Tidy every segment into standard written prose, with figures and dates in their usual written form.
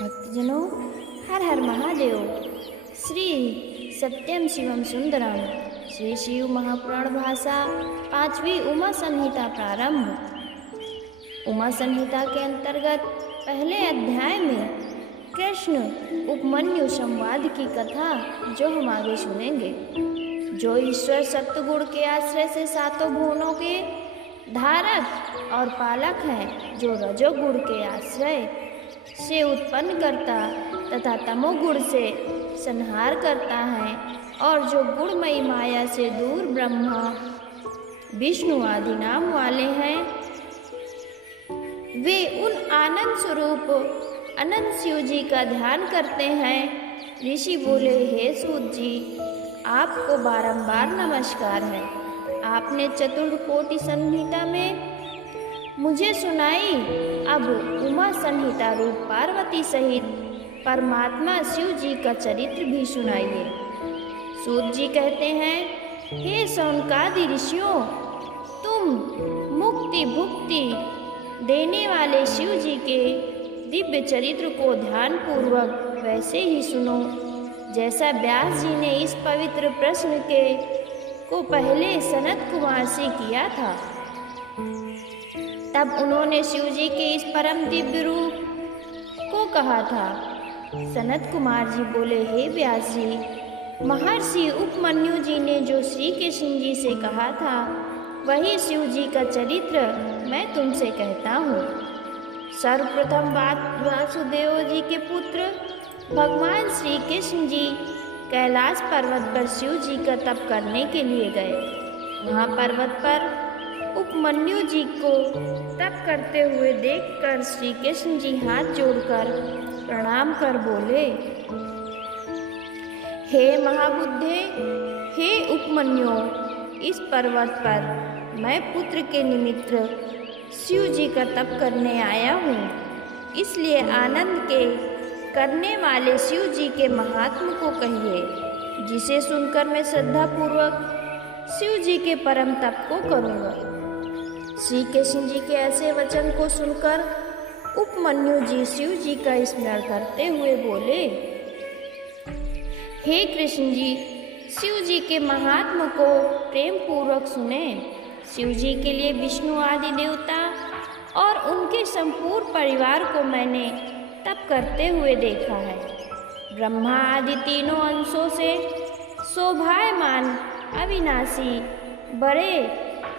भक्तजनों, हर हर महादेव। श्री सत्यम शिवम सुंदरम श्री शिव महापुराण भाषा 5वीं उमा संहिता प्रारंभ। उमा संहिता के अंतर्गत पहले अध्याय में कृष्ण उपमन्यु संवाद की कथा जो हम आगे सुनेंगे। जो ईश्वर सत्वगुण के आश्रय से सातों भुवनों के धारक और पालक हैं, जो रजोगुण के आश्रय से उत्पन्न करता तथा तमोगुण से संहार करता है, और जो गुणमयी माया से दूर ब्रह्मा विष्णु आदि नाम वाले हैं, वे उन आनंद स्वरूप अनंत शिव जी का ध्यान करते हैं। ऋषि बोले, हे सूत जी, आपको बारंबार नमस्कार है। आपने चतुर्थ कोटि संहिता में मुझे सुनाई, अब उमा संहिता रूप पार्वती सहित परमात्मा शिव जी का चरित्र भी सुनाइए। सूत जी कहते हैं, हे शौनकादि ऋषियों, तुम मुक्ति भुक्ति देने वाले शिव जी के दिव्य चरित्र को ध्यान पूर्वक वैसे ही सुनो जैसा व्यास जी ने इस पवित्र प्रश्न को पहले सनत कुमार से किया था। तब उन्होंने शिव जी के इस परम दिव्य रूप को कहा था। सनत कुमार जी बोले, हे व्यास जी, महर्षि उपमन्यु जी ने जो श्री कृष्ण जी से कहा था, वही शिव जी का चरित्र मैं तुमसे कहता हूँ। सर्वप्रथम वासुदेव जी के पुत्र भगवान श्री कृष्ण जी कैलाश पर्वत पर शिव जी का तप करने के लिए गए। वहाँ पर्वत पर उपमन्यु जी को तप करते हुए देखकर श्री कृष्ण जी हाथ जोड़कर प्रणाम कर बोले, हे महाबुद्धे, हे उपमन्यु, इस पर्वत पर मैं पुत्र के निमित्त शिव जी का तप करने आया हूँ। इसलिए आनंद के करने वाले शिव जी के महात्म को कहिए, जिसे सुनकर मैं श्रद्धापूर्वक शिव जी के परम तप को करूँगा। श्री कृष्ण जी के ऐसे वचन को सुनकर उपमन्यु जी शिव जी का स्मरण करते हुए बोले, हे कृष्ण जी, शिव जी के महात्म को प्रेम पूर्वक सुने। शिव जी के लिए विष्णु आदि देवता और उनके संपूर्ण परिवार को मैंने तप करते हुए देखा है। ब्रह्मा आदि तीनों अंशों से शोभायमान अविनाशी बड़े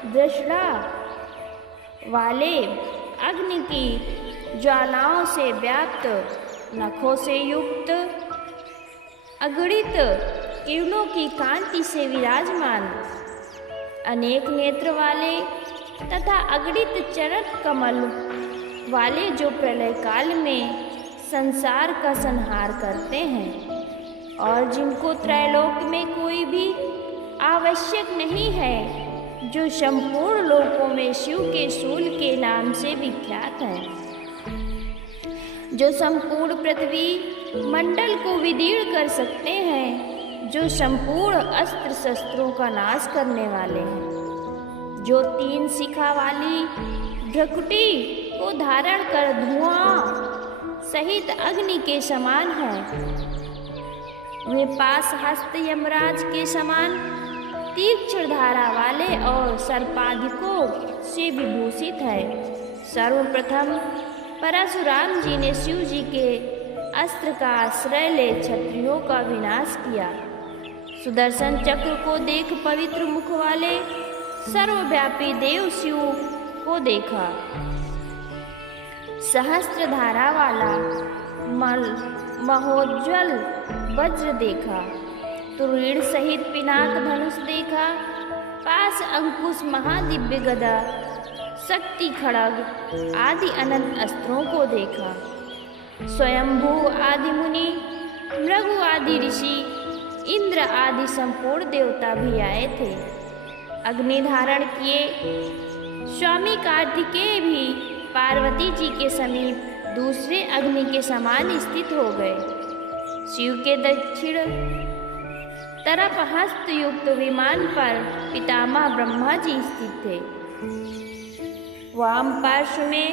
दृष्टा वाले अग्नि की ज्वालाओं से व्याप्त, नखों से युक्त, अगणित किरणों की कांति से विराजमान, अनेक नेत्र वाले तथा अगणित चरण कमल वाले, जो प्रलय काल में संसार का संहार करते हैं और जिनको त्रैलोक में कोई भी आवश्यक नहीं है, जो संपूर्ण लोकों में शिव के शूल के नाम से विख्यात है, जो संपूर्ण पृथ्वी मंडल को विदीर्ण कर सकते हैं, जो संपूर्ण अस्त्र शस्त्रों का नाश करने वाले हैं, जो 3 शिखा वाली भ्रकुटी को धारण कर धुआं सहित अग्नि के समान है। वे पास हस्त यमराज के समान तीक्ष्ण धारा वाले और सर्पाधिकों से विभूषित है। सर्वप्रथम परशुराम जी ने शिव जी के अस्त्र का आश्रय ले क्षत्रियों का विनाश किया। सुदर्शन चक्र को देख पवित्र मुख वाले सर्वव्यापी देव शिव को देखा। सहस्त्र धारा वाला महोज्वल वज्र देखा। तुरीण सहित पिनाक धनुष देखा। पास अंकुश महादिव्य गदा, शक्ति खड़ग आदि अनंत अस्त्रों को देखा। स्वयंभू आदि मुनि, मृगु आदि ऋषि, इंद्र आदि संपूर्ण देवता भी आए थे। अग्नि धारण किए स्वामी कार्तिकेय भी पार्वती जी के समीप दूसरे अग्नि के समान स्थित हो गए। शिव के दक्षिण तरफ हस्त युक्त विमान पर पितामह ब्रह्मा जी स्थित थे। वाम पार्श्व में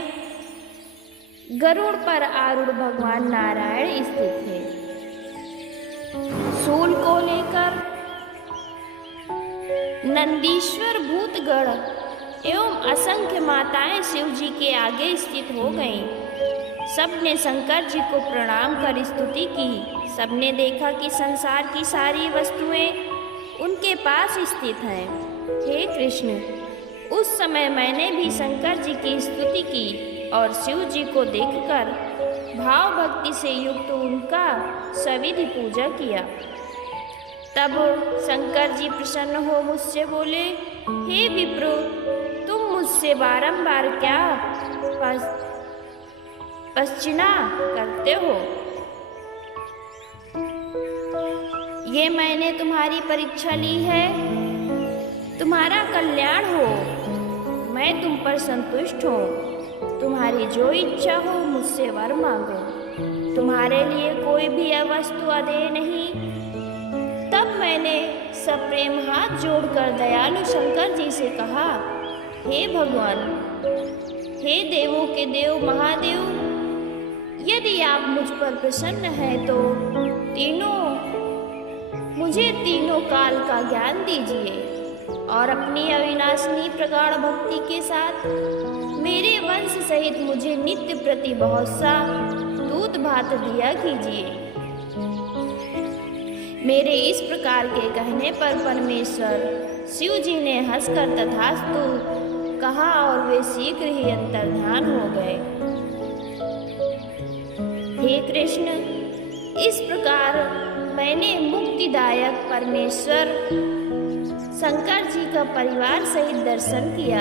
गरुड़ पर आरूढ़ भगवान नारायण स्थित थे। शूल को लेकर नंदीश्वर, भूतगण एवं असंख्य माताएं शिव जी के आगे स्थित हो गईं। सबने शंकर जी को प्रणाम कर स्तुति की। सबने देखा कि संसार की सारी वस्तुएं उनके पास स्थित हैं। हे कृष्ण, उस समय मैंने भी शंकर जी की स्तुति की और शिव जी को देखकर भाव भक्ति से युक्त उनका सविधि पूजा किया। तब शंकर जी प्रसन्न हो मुझसे बोले, हे विप्र, तुम मुझसे बारंबार क्या पश्चिना करते हो? ये मैंने तुम्हारी परीक्षा ली है, तुम्हारा कल्याण हो। मैं तुम पर संतुष्ट हूँ। तुम्हारी जो इच्छा हो मुझसे वर मांगो। तुम्हारे लिए कोई भी वस्तु अदेय नहीं। तब मैंने सप्रेम हाथ जोड़कर दयालु शंकर जी से कहा, हे भगवान, हे देवों के देव महादेव, यदि आप मुझ पर प्रसन्न हैं तो मुझे तीनों काल का ज्ञान दीजिए और अपनी अविनाशिनी प्रगाढ़ भक्ति के साथ मेरे वंश सहित मुझे नित्य प्रति बहुत सा दूध भात दिया कीजिए। मेरे इस प्रकार के कहने पर परमेश्वर शिव जी ने हंसकर तथास्तु कहा और वे शीघ्र ही अंतर्ध्यान हो गए। हे कृष्ण, इस प्रकार मैंने मुक्तिदायक परमेश्वर शंकर जी का परिवार सहित दर्शन किया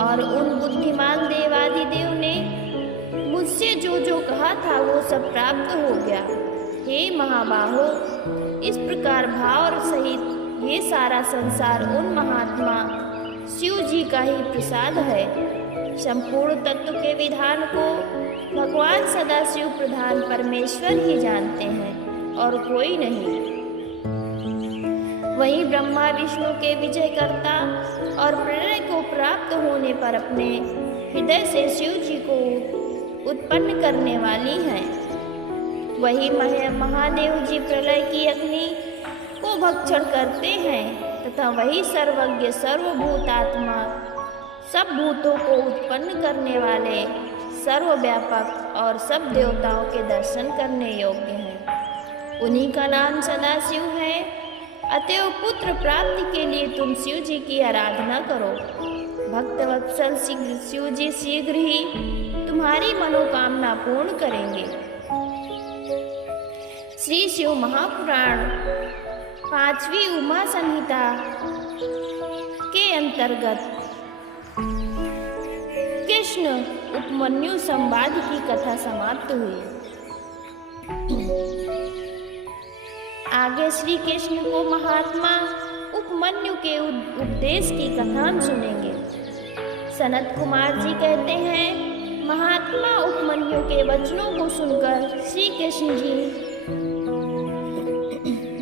और उन बुद्धिमान देवादिदेव ने मुझसे जो जो कहा था वो सब प्राप्त हो गया। हे महाबाहो, इस प्रकार भाव सहित ये सारा संसार उन महात्मा शिव जी का ही प्रसाद है। संपूर्ण तत्व के विधान को भगवान सदाशिव प्रधान परमेश्वर ही जानते हैं और कोई नहीं। वहीं ब्रह्मा विष्णु के विजय करता और प्रलय को प्राप्त होने पर अपने हृदय से शिव जी को उत्पन्न करने वाली हैं। वही महादेव जी प्रलय की अग्नि को भक्षण करते हैं तथा वही सर्वज्ञ सर्वभूतात्मा सब भूतों को उत्पन्न करने वाले सर्वव्यापक और सब देवताओं के दर्शन करने योग्य हैं। उन्हीं का नाम सदाशिव है। अतएव पुत्र प्राप्ति के लिए तुम शिव जी की आराधना करो। भक्तवत्सल शिव जी शीघ्र ही तुम्हारी मनोकामना पूर्ण करेंगे। श्री शिव महापुराण 5वीं उमा संहिता के अंतर्गत कृष्ण उपमन्यु संवाद की कथा समाप्त हुई। आगे श्री कृष्ण को महात्मा उपमन्यु के उपदेश की कथा हम सुनेंगे। सनत कुमार जी कहते हैं, महात्मा उपमन्यु के वचनों को सुनकर श्री कृष्ण जी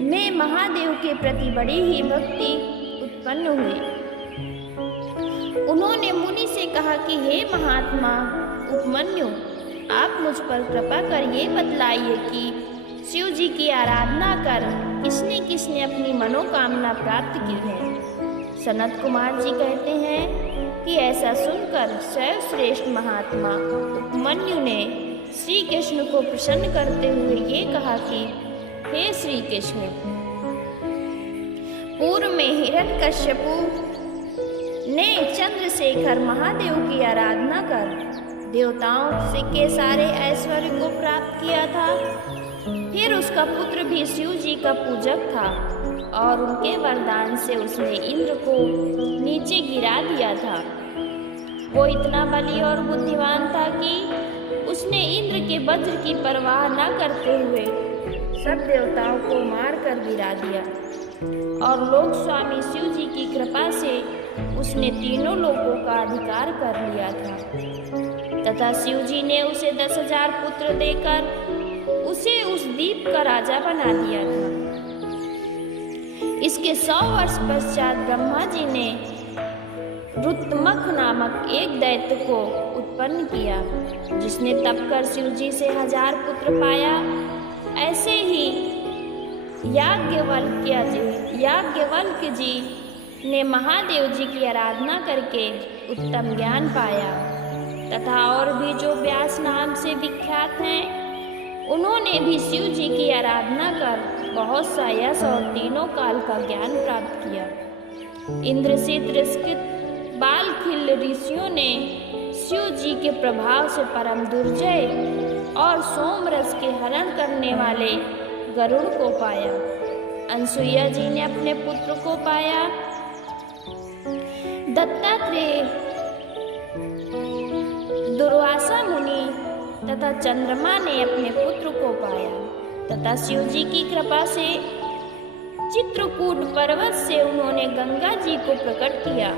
में महादेव के प्रति बड़ी ही भक्ति उत्पन्न हुई। उन्होंने मुनि से कहा कि हे महात्मा उपमन्यु, आप मुझ पर कृपा कर ये बतलाइए कि शिव जी की आराधना कर किसने किसने अपनी मनोकामना प्राप्त की है। सनत कुमार जी कहते हैं कि ऐसा सुनकर सर्वश्रेष्ठ महात्मा उपमन्यु ने श्री कृष्ण को प्रसन्न करते हुए ये कहा कि हे श्री कृष्ण, पूर्व में हिरण्यकश्यपु ने चंद्रशेखर महादेव की आराधना कर देवताओं से के सारे ऐश्वर्य को प्राप्त किया था। फिर उसका पुत्र भी शिव जी का पूजक था और उनके वरदान से उसने इंद्र को नीचे गिरा दिया था। वो इतना बली और बुद्धिमान था कि उसने इंद्र के वज्र की परवाह न करते हुए सब देवताओं को मार कर गिरा दिया और लोक स्वामी शिव जी की कृपा से उसने तीनों लोकों का अधिकार कर लिया था तथा शिव जी ने उसे 10,000 पुत्र देकर उसे उस द्वीप का राजा बना दिया था। इसके 100 वर्ष पश्चात ब्रह्मा जी ने रुतमक नामक एक दैत्य को उत्पन्न किया, जिसने तप कर शिव जी से 1000 पुत्र पाया। ऐसे ही याज्ञवल्क्य जी ने महादेव जी की आराधना करके उत्तम ज्ञान पाया, तथा और भी जो व्यास नाम से विख्यात हैं, उन्होंने भी शिव जी की आराधना कर बहुत सा यश और तीनों काल का ज्ञान प्राप्त किया। इंद्र से तिरस्कृत बालखिल ऋषियों ने शिव जी के प्रभाव से परम दुर्जय और सोमरस के हरण करने वाले गरुड़ को पाया। अनसुईया जी ने अपने पुत्र को पाया। दत्तात्रेय, दुर्वासा मुनि तथा चंद्रमा ने अपने पुत्र को पाया, तथा शिव जी की कृपा से चित्रकूट पर्वत से उन्होंने गंगा जी को प्रकट किया।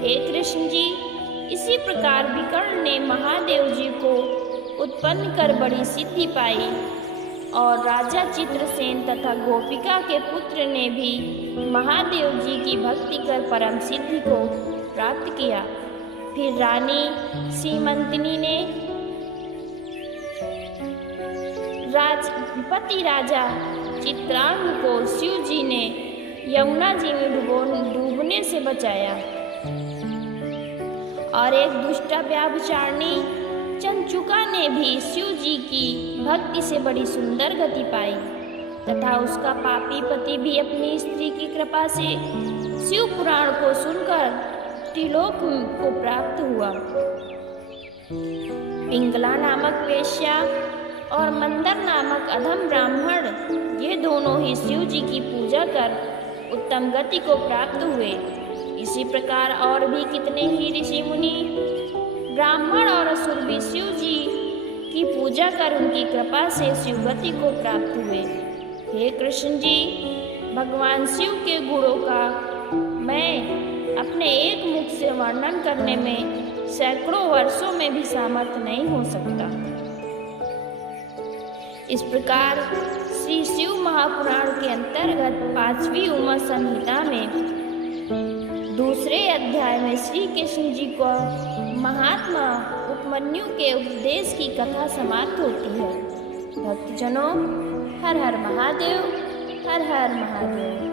हे कृष्ण जी, इसी प्रकार विकर्ण ने महादेव जी को उत्पन्न कर बड़ी सिद्धि पाई, और राजा चित्रसेन तथा गोपिका के पुत्र ने भी महादेव जी की भक्ति कर परम सिद्धि को प्राप्त किया। फिर रानी सीमंतिनी ने पति राजा चित्रांग को शिव जी ने यमुना जी में डूबने से बचाया, और एक दुष्ट व्यभिचारिणी चंचुका ने भी शिव जी की भक्ति से बड़ी सुंदर गति पाई, तथा उसका पापी पति भी अपनी स्त्री की कृपा से शिव पुराण को सुनकर त्रिलोक को प्राप्त हुआ। पिंगला नामक वेश्या और मंदर नामक अधम ब्राह्मण, ये दोनों ही शिव जी की पूजा कर उत्तम गति को प्राप्त हुए। इसी प्रकार और भी कितने ही ऋषि मुनि, ब्राह्मण और असुर भी शिव जी की पूजा कर उनकी कृपा से शिव गति को प्राप्त हुए। हे कृष्ण जी, भगवान शिव के गुणों का मैं अपने एक मुख से वर्णन करने में सैकड़ों वर्षों में भी सामर्थ्य नहीं हो सकता। इस प्रकार श्री शिव महापुराण के अंतर्गत 5वीं उमा संहिता में दूसरे अध्याय में श्री कृष्ण जी को महात्मा उपमन्यु के उपदेश की कथा समाप्त होती है। भक्तजनों, हर हर महादेव, हर हर महादेव।